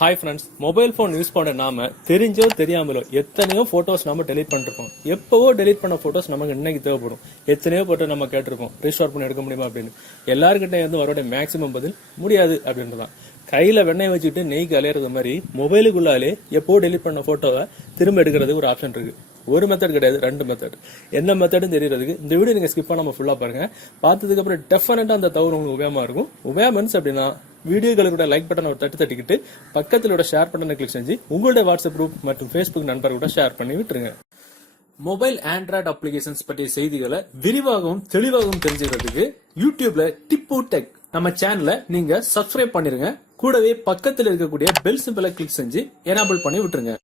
Hi friends, mobile phone use பண்ண நாம தெரிஞ்சோ தெரியாமலோ எத்தனையோ போட்டோஸ் நம்ம டெலீட் பண்ணிருக்கோம். எப்பவோ டெலீட் பண்ண போட்டோஸ் நமக்கு இன்னைக்கு தேவைப்படும். எத்தனையோ போட்டோ நம்ம கேட்டிருக்கோம், ரீஸ்டோர் பண்ணி எடுக்க முடியுமா அப்படின்னு. எல்லாருக்கிட்ட இருந்து வரோட மேக்சிமம் பதில் முடியாது அப்படின்றதான். கையில வெண்ணெய் வச்சுட்டு நெய்க்கு அலையிறது மாதிரி மொபைலுக்குள்ளாலே எப்போ டெலீட் பண்ண போட்டோவை திரும்ப எடுக்கிறதுக்கு ஒரு ஆப்ஷன் இருக்கு. ஒரு மெத்தட் கிடையாது, 2 மெத்தட். என்ன மெத்தட்னு தெரியறதுக்கு இந்த வீடியோ நீங்க ஸ்கிப் பண்ணாம ஃபுல்லா பாருங்க. பார்த்ததுக்கு அப்புறம் டெஃபினட்டா அந்த தவறு உங்களுக்கு உபயோகமா இருக்கும். உபயோகம்ஸ் அப்படின்னா வீடியோக்களோட லைக் பட்டன் ஒரு தட்டிக்கிட்டு பக்கத்துல ஷேர் பட்டனை கிளிக் செஞ்சு உங்களுடைய வாட்ஸ்அப் குரூப் மற்றும் ஃபேஸ்புக் நண்பர்களோட ஷேர் பண்ணி விட்டுருங்க. மொபைல் ஆண்ட்ராய்டு அப்ளிகேஷன்ஸ் பற்றிய செய்திகளை விரிவாகவும் தெளிவாகவும் தெரிஞ்சுக்கிறதுக்கு யூடியூப்ல டிப்பு டெக் நம்ம சேனலை நீங்க சப்ஸ்கிரைப் பண்ணிருங்க. கூடவே பக்கத்தில் இருக்கக்கூடிய பெல் சிம்பலை கிளிக் செஞ்சு எனேபிள் பண்ணி விட்டுருங்க.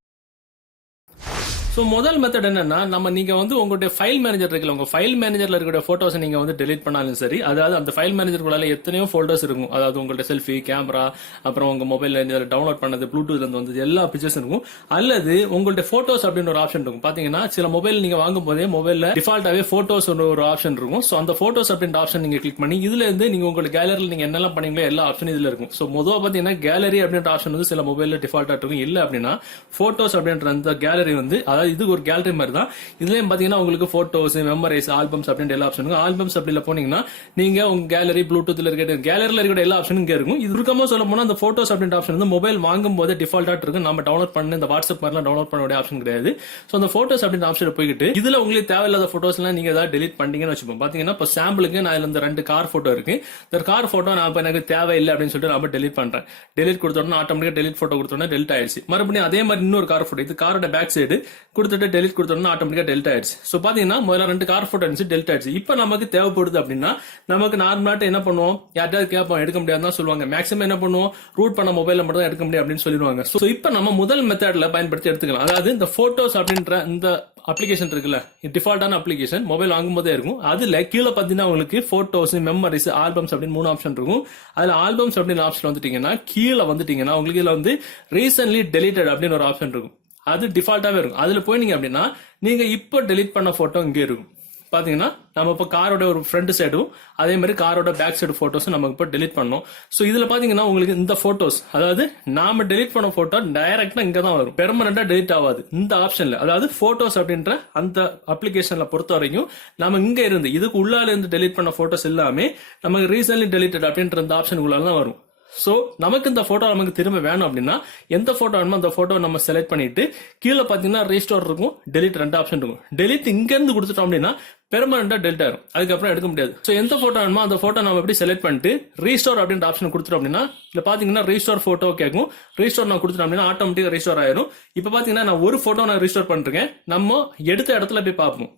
சோ முதல் மெத்தட் என்னன்னா, நீங்க உங்களுடைய ஃபைல் மேனேஜர் இருக்குல்ல, உங்க ஃபைல் மேனேஜர்ல இருக்கிற போட்டோஸ் நீங்க டெலீட் பண்ணாலும் சரி, அதாவது அந்த ஃபைல் மேனேஜருக்குள்ள எத்தனையோ ஃபோல்டர்ஸ் இருக்கும். அதாவது உங்களுடைய செல்ஃபி, கேமரா, அப்புறம் உங்க மொபைல்ல டவுன்லோட் பண்ணது, ப்ளூடூத்ல இருந்து வந்தது எல்லா பிக்சர்ஸ் இருக்கும். அல்லது உங்களுடைய போட்டோஸ் அப்படின்னு ஒரு ஆப்ஷன் இருக்கும். பாத்தீங்கன்னா சில மொபைல் நீங்க வாங்கும் போதே மொபைல்ல டிஃபால்ட்டாவே போட்டோஸ் ஒரு ஆப்ஷன் இருக்கும். சோ அந்த போட்டோஸ் அப்படின்ற ஆப்ஷன் நீங்க கிளிக் பண்ணி இதுல இருந்து நீங்க உங்களோட கேலரியில் நீங்க என்னெல்லாம் பண்ணீங்களோ எல்லா ஆப்ஷனும் இதுல இருக்கும். சோ முதல்ல பாத்தீங்கன்னா கேலரி அப்படின்ற ஆப்ஷன் சில மொபைல்ல டிஃபால்ட்டா இருக்கும். இல்ல அப்படின்னா போட்டோஸ் அப்படின்ற அந்த கேலரி அதாவது இது ஒரு கேலரி மாதிரி தான். இதுலயும் பாத்தீங்கன்னா உங்களுக்கு போட்டோஸ், மெமரிஸ், ஆல்பம்ஸ் அப்படின்ற எல்லா ஆப்ஷனும். ஆல்பம்ஸ் அப்படில போனீங்கன்னா நீங்க உங்க கேலரி, ப்ளூடூத்ல இருக்கிற கேலரியில இருக்கிற எல்லா ஆப்ஷனும் இங்க இருக்கும். இது இருக்கமா சொல்ல போனா அந்த போட்டோஸ் அப்படின்ற ஆப்ஷன் மொபைல் வாங்கும் போது டிஃபால்ட்டா இருக்கு. நம்ம டவுன்லோட் பண்ண இந்த வாட்ஸ்அப் மாதிரிலாம் டவுன்லோட் பண்ண வேண்டிய ஆப்ஷன் கிடையாது. சோ அந்த போட்டோஸ் அப்படின்ற ஆப்ஷன் போயிட்டு இதுல உங்களுக்கு தேவையில்லாத போட்டோஸ் எல்லாம் நீங்க ஏதாவது டெலிட் பண்ணீங்கன்னு வச்சுப்போம். பாத்தீங்கன்னா இப்போ சாம்பிளுக்கு நான் இந்த 2 கார் போட்டோ இருக்கு. இந்த கார் போட்டோ நான் எனக்கு தேவையில்லை அப்படின்னு சொல்லிட்டு நான் டெலிட் பண்றேன். டெலிட் கொடுத்தோம்னா ஆட்டோமேட்டிக்கா டெலிட் போட்டோ கொடுத்தோம்னா டெலிட் ஆயிடுச்சு. மறுபடியும் அதே மாதிரி இன்னொரு கார் போட்டோ, இது காரோட பேக் சைடு கொடுத்துட்டு டெலிட் கொடுத்தோம்னா ஆட்டோமேட்டிக்கா டெலிட் ஆயிடுச்சு. சோ பாத்தீங்கன்னா முதல்ல 2 கார் போட்டோ இருந்துச்சு, டெலிட் ஆயிடுச்சு. இப்போ நமக்கு தேவைப்படுது அப்படின்னா நமக்கு நார்மலாட்ட என்ன பண்ணுவோம், யார்ட்டாவது கேட்போம், எடுக்க முடியாதுன்னு சொல்லுவாங்க. மேக்ஸிமம் என்ன பண்ணுவோம், ரூட் பண்ண மொபைல்ல மட்டும் தான் எடுக்க முடியும் அப்படின்னு சொல்லிடுவாங்க. சோ இப்போ நம்ம முதல் மெத்தட்ல பயன்படுத்தி எடுத்துக்கலாம். அதாவது இந்த போட்டோஸ் அப்படின்ற இந்த அப்ளிகேஷன் இருக்குல்ல, டிஃபால்ட்டான அப்ளிகேஷன் மொபைல் வாங்கும் போதே இருக்கும். அதுல கீழே பாத்தீங்கன்னா உங்களுக்கு போட்டோஸ், மெமரிஸ், ஆல்பம்ஸ் அப்படின்னு 3 ஆப்ஷன் இருக்கும். அதுல ஆல்பம்ஸ் அப்படின்னு ஆப்ஷன் வந்துட்டீங்கன்னா கீழே வந்துட்டீங்கன்னா உங்களுக்கு இதுல ரீசன்ட்லி டெலிட்டட் அப்படின்னு ஒரு ஆப்ஷன் இருக்கும். அது டிஃபால்ட்டாவே இருக்கும். அதுல போயிட்டீங்க அப்படின்னா நீங்க இப்போ டெலிட் பண்ண போட்டோ இங்கே இருக்கும். பாத்தீங்கன்னா நம்ம இப்ப காரோட ஒரு ஃப்ரண்ட் சைடும் அதே மாதிரி காரோட பேக் சைடு போட்டோஸ் நம்ம இப்போ டெலிட் பண்ணோம். சோ இதுல பாத்தீங்கன்னா உங்களுக்கு இந்த போட்டோஸ், அதாவது நாம டெலிட் பண்ண போட்டோ டைரக்டா இங்க தான் வரும், பெர்மனண்டா டெலிட் ஆகாது இந்த ஆப்ஷன்ல. அதாவது போட்டோஸ் அப்படின்ற அந்த அப்ளிகேஷன்ல பொறுத்த வரைக்கும் நம்ம இங்க இருந்து இதுக்கு உள்ளால இருந்து டெலிட் பண்ண போட்டோஸ் எல்லாமே நமக்கு ரீசன்ட்லி டெலிட்டட் அப்படின்ற இந்த ஆப்ஷனுக்குள்ள தான் வரும். சோ நமக்கு இந்த போட்டோ நமக்கு திரும்ப வேணும் அப்படின்னா எந்த போட்டோ வேணுமோ அந்த போட்டோ நம்ம செலக்ட் பண்ணிட்டு கீழே பாத்தீங்கன்னா ரீஸ்டோர் இருக்கும், டெலிட் 2 ஆப்ஷன் இருக்கும். டெலிட் இங்க இருந்து கொடுத்துட்டோம் அப்படின்னா பெர்மனண்டா டெலிட் ஆகும், அதுக்கப்புறம் எடுக்க முடியாது. சோ எந்த போட்டோ வேணுமோ அந்த போட்டோ நம்ம எப்படி செலக்ட் பண்ணிட்டு ரீஸ்டோர் அப்படின்ற ஆப்ஷன் கொடுத்துட்டோம் அப்படின்னா இல்ல பாத்தீங்கன்னா ரீஸ்டோர் போட்டோ கேட்கும். ரீஸ்டோர் நான் கொடுத்துட்டோம் அப்படின்னா ஆட்டோமேட்டிக்கா ரீஸ்டோர் ஆயிரும். இப்ப பாத்தீங்கன்னா நான் ஒரு போட்டோ நான் ரீஸ்டோர் பண்ணிருக்கேன். நம்ம எடுத்த இடத்துல போய் பார்ப்போம்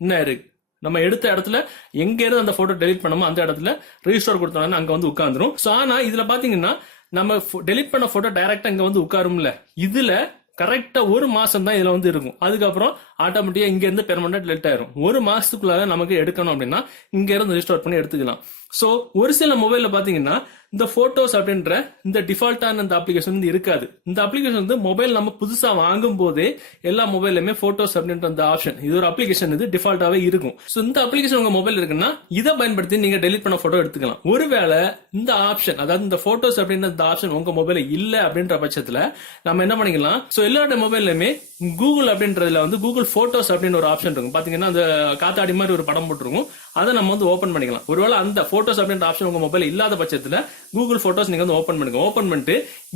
என்ன இருக்கு. நம்ம எடுத்த இடத்துல எங்க இருந்து அந்த போட்டோ டெலிட் பண்ணமோ அந்த இடத்துல ரீஸ்டோர் கொடுத்தோம்னா அங்க உட்கார்ந்துரும். சோ ஆனா இதுல பாத்தீங்கன்னா நம்ம டெலிட் பண்ண போட்டோ டைரக்டா இங்க உட்காரும்ல, இதுல கரெக்டா 1 மாசம் தான் இதுல இருக்கும். அதுக்கப்புறம் ஆட்டோமேட்டிக்கா இங்க இருந்து பெர்மனன்ட் டெலிட் ஆயிரும். 1 மாசத்துக்குள்ள நமக்கு எடுக்கணும் அப்படின்னா இங்க இருந்து ரீஸ்டோர் பண்ணி எடுத்துக்கலாம். சோ ஒரு சில மொபைல்ல பாத்தீங்கன்னா இந்த போட்டோஸ் அப்படின்ற இந்த டிஃபால்ட்டான இந்த அப்ளிகேஷன் இருக்காது. இந்த அப்ளிகேஷன் மொபைல் நம்ம புதுசா வாங்கும் போதே எல்லா மொபைலுமே போட்டோஸ் அப்படின்ற அந்த ஆப்ஷன், இது ஒரு அப்ளிகேஷன் டிஃபால்ட்டாவே இருக்கும். சோ இந்த அப்ளிகேஷன் உங்க மொபைல் இருக்குன்னா இதை பயன்படுத்தி நீங்க டெலிட் பண்ண போட்டோ எடுத்துக்கலாம். ஒருவேளை இந்த ஆப்ஷன், அதாவது இந்த போட்டோஸ் அப்படின்ற இந்த ஆப்ஷன் உங்க மொபைல் இல்ல அப்படின்ற பட்சத்துல நம்ம என்ன பண்ணிக்கலாம், சோ எல்லாரோட மொபைல்லுமே கூகுள் அப்படின்றதுல கூகுள் போட்டோஸ் அப்படின்னு ஒரு ஆப்ஷன் இருக்கும். பாத்தீங்கன்னா அந்த காத்தாடி மாதிரி ஒரு படம் போட்டிருக்கும், அதை நம்ம ஓபன் பண்ணிக்கலாம். ஒருவேளை அந்த போட்டோஸ் அப்படின்ற ஆப்ஷன் உங்க மொபைல் இல்லாத பட்சத்துல கூகுள் போட்டோஸ் நீங்க ஓபன் பண்ணுங்க. ஓபன் பண்ணிட்டு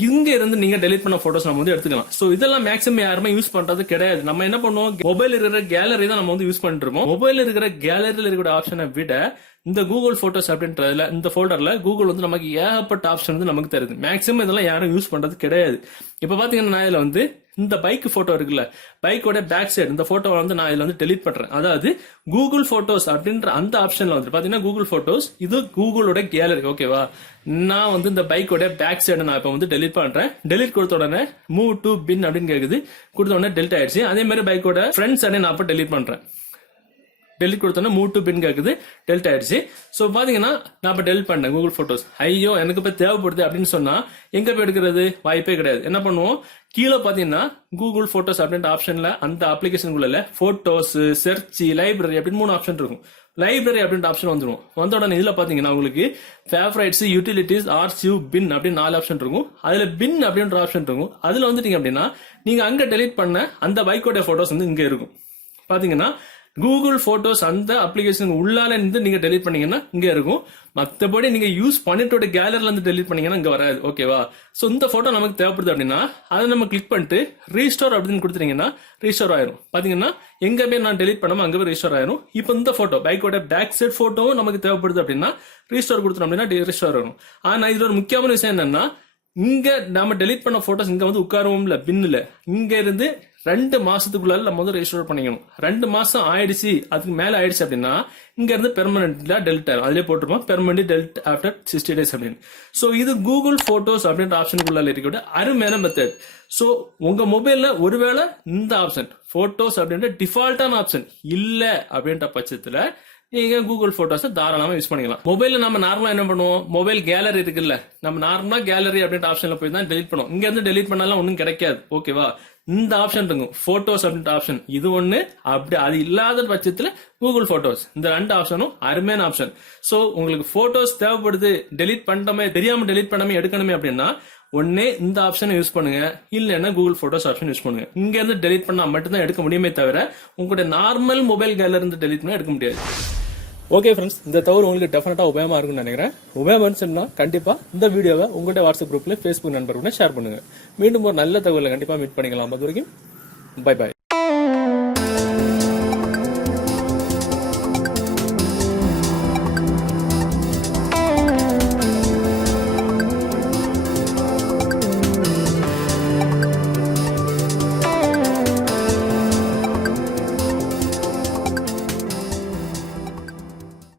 இங்க இருந்து நீங்க டெலிட் பண்ண போட்டோஸ் நம்ம எடுத்துக்கலாம். சோ இதெல்லாம் மேக்ஸிமம் யாருமே யூஸ் பண்றது கிடையாது. நம்ம என்ன பண்ணுவோம், மொபைல் இருக்கிற கேலரி தான் நம்ம யூஸ் பண்ணிட்டு இருக்கோம். மொபைல் இருக்கிற கேலரியில இருக்கிற ஆப்ஷனை விட இந்த கூகுள் போட்டோஸ் அப்படின்றதுல இந்த போல்டர்ல கூகுள் நமக்கு ஏகப்பட்ட ஆப்ஷன் நமக்கு தருது. மேக்ஸிமம் இதெல்லாம் யாரும் யூஸ் பண்றது கிடையாது. இப்ப பாத்தீங்கன்னா நான் இதுல இந்த பைக் போட்டோ இருக்குல்ல, பைக்கோட பேக் சைடு இந்த போட்டோ நான் இதுல டெலிட் பண்றேன். அதாவது கூகுள் போட்டோஸ் அப்படின்ற அந்த ஆப்ஷன்ல பாத்தீங்கன்னா கூகுள் போட்டோஸ், இது கூகுளோட கேலரி. ஓகேவா, நான் இந்த பைக்கோட பேக் சைடு நான் இப்ப டெலிட் பண்றேன். டெலிட் கொடுத்த உடனே மூவ் டு பின் அப்படின்னு கேக்குது, கொடுத்த உடனே டெலிட் ஆயிடுச்சு. அதே மாதிரி பைக்கோட ஃப்ரண்ட் சைடு நான் டெலிட் பண்றேன். டெலிட் கொடுத்தோன்னா மூவ் டு பின் கேக்குது, டெலிட் ஆயிடுச்சு. சோ பாத்தீங்கன்னா நான் இப்ப டெலிட் பண்ணேன் கூகுள் போட்டோஸ். ஐயோ எனக்கு இப்ப தேவைப்படுது அப்படின்னு சொன்னா எங்க போய் எடுக்கிறது, வாய்ப்பே கிடையாது. என்ன பண்ணுவோம், கீழே பாத்தீங்கன்னா கூகுள் போட்டோஸ் அப்படின்ற ஆப்ஷன்ல அந்த அப்ளிகேஷன் உள்ள போட்டோஸ், சர்ச், லைப்ரரி அப்படின்னு 3 ஆப்ஷன் இருக்கும். லைப்ரரி அப்படின்ற ஆப்ஷன் வந்துடும். வந்த உடனே இதுல பாத்தீங்கன்னா உங்களுக்கு ஃபேவரைட்ஸ், யூட்டிலிட்டிஸ், ஆர்ச்சிவ், பின் அப்படின்னு 4 ஆப்ஷன் இருக்கும். அதுல பின் அப்படின்ற ஆப்ஷன் இருக்கும். அதுல வந்துட்டீங்க அப்படின்னா நீங்க அங்க டெலிட் பண்ண அந்த பைக்கோட போட்டோஸ் வந்து இங்க இருக்கும். பாத்தீங்கன்னா கூகுள் போட்டோஸ் அந்த அப்ளிகேஷன் உள்ளால இருந்து நீங்க டெலிட் பண்ணீங்கன்னா இங்க இருக்கும். மத்தபடி நீங்க யூஸ் பண்ணிட்டோட கேலரில இருந்து டெலிட் பண்ணீங்கன்னா இங்க வராது. ஓகேவா? சோ இந்த போட்டோ நமக்கு தேவைப்படுது அப்படின்னா அதை நம்ம கிளிக் பண்ணிட்டு ரீஸ்டோர் அப்படின்னு கொடுத்துட்டீங்கன்னா ரீஸ்டோர் ஆயிரும். பாத்தீங்கன்னா எங்க போய் நான் டெலிட் பண்ணாம அங்க போய் ரீஸ்டோர் ஆயிரும். இப்போ இந்த போட்டோ பைக்கோட பேக் சைட் போட்டோவும் நமக்கு தேவைப்படுது அப்படின்னா ரீஸ்டோர் கொடுத்தோம் அப்படின்னா ரீஸ்டோர் ஆகும். ஆனா இதுல ஒரு முக்கியமான விஷயம் என்னன்னா இங்க நாம டெலிட் பண்ண போட்டோஸ் இங்க வந்து உட்காரவும் இல்ல பின்னுல. இங்க இருந்து 2 மாசத்துக்குள்ள நம்ம வந்து ரெஜிஸ்டர் பண்ணிக்கணும். 2 மாசம் ஆயிடுச்சு அதுக்கு மேல ஆயிடுச்சு அப்படின்னா இங்க இருந்து பெர்மனன்ட்ல டெலிட் ஆகும். அதுலயே போட்டுருப்போம் பெர்மனன்ட் டெலிட் ஆஃப்டர் 60 days அப்படின்னு. சோ இது கூகுள் போட்டோஸ் அப்படின்ற ஆப்ஷனுக்குள்ள இருக்கக்கூடிய அருமையான மெத்தட். சோ உங்க மொபைல்ல ஒருவேளை இந்த ஆப்ஷன் போட்டோஸ் அப்படின்ற டிஃபால்ட்டான ஆப்ஷன் இல்ல அப்படின்ற பட்சத்துல நீங்க கூகுள் போட்டோஸ் தாராளமா யூஸ் பண்ணிக்கலாம். மொபைல்ல நம்ம நார்மலா என்ன பண்ணுவோம், மொபைல் கேலரி இருக்குல்ல, நம்ம நார்மலா கேலரி அப்படின்ற ஆப்ஷன்ல போய் தான் டெலிட் பண்ணுவோம். இங்க இருந்து டெலிட் பண்ணாலும் ஒன்னும் கிடைக்காது. ஓகேவா? இந்த ஆப்ஷன் இருக்கும் போட்டோஸ் அப்படின்ற ஆப்ஷன், இது ஒண்ணு. அப்படி அது இல்லாத பட்சத்துல கூகுள் போட்டோஸ். இந்த 2 ஆப்ஷனும் அருமையான ஆப்ஷன். சோ உங்களுக்கு போட்டோஸ் தேவைப்படுது, டெலிட் பண்ணாம தெரியாம டெலிட் பண்ணாம எடுக்கணுமே அப்படின்னா ஒன்னே இந்த ஆப்ஷனை யூஸ் பண்ணுங்க, இல்லன்னா கூகுள் போட்டோஸ் ஆப்ஷன் யூஸ் பண்ணுங்க. இங்க இருந்து டெலிட் பண்ணா மட்டும் தான் எடுக்க முடியுமே தவிர உங்களுடைய நார்மல் மொபைல் கேலரி இருந்து டெலிட் பண்ணா எடுக்க முடியாது. ஓகே ஃப்ரெண்ட்ஸ், இந்த தகவல் உங்களுக்கு டெஃபினட்டா உபயோகமா இருக்கும்னு நினைக்கிறேன். உபயோகமா இருந்துச்சுன்னா கண்டிப்பா இந்த வீடியோவை உங்களுடைய வாட்ஸ்அப் குரூப்ல, Facebook நண்பர்களுடன் ஷேர் பண்ணுங்க. மீண்டும் ஒரு நல்ல தகவலை கண்டிப்பா மீட் பண்ணிக்கலாம். அது வரைக்கும் பை பை.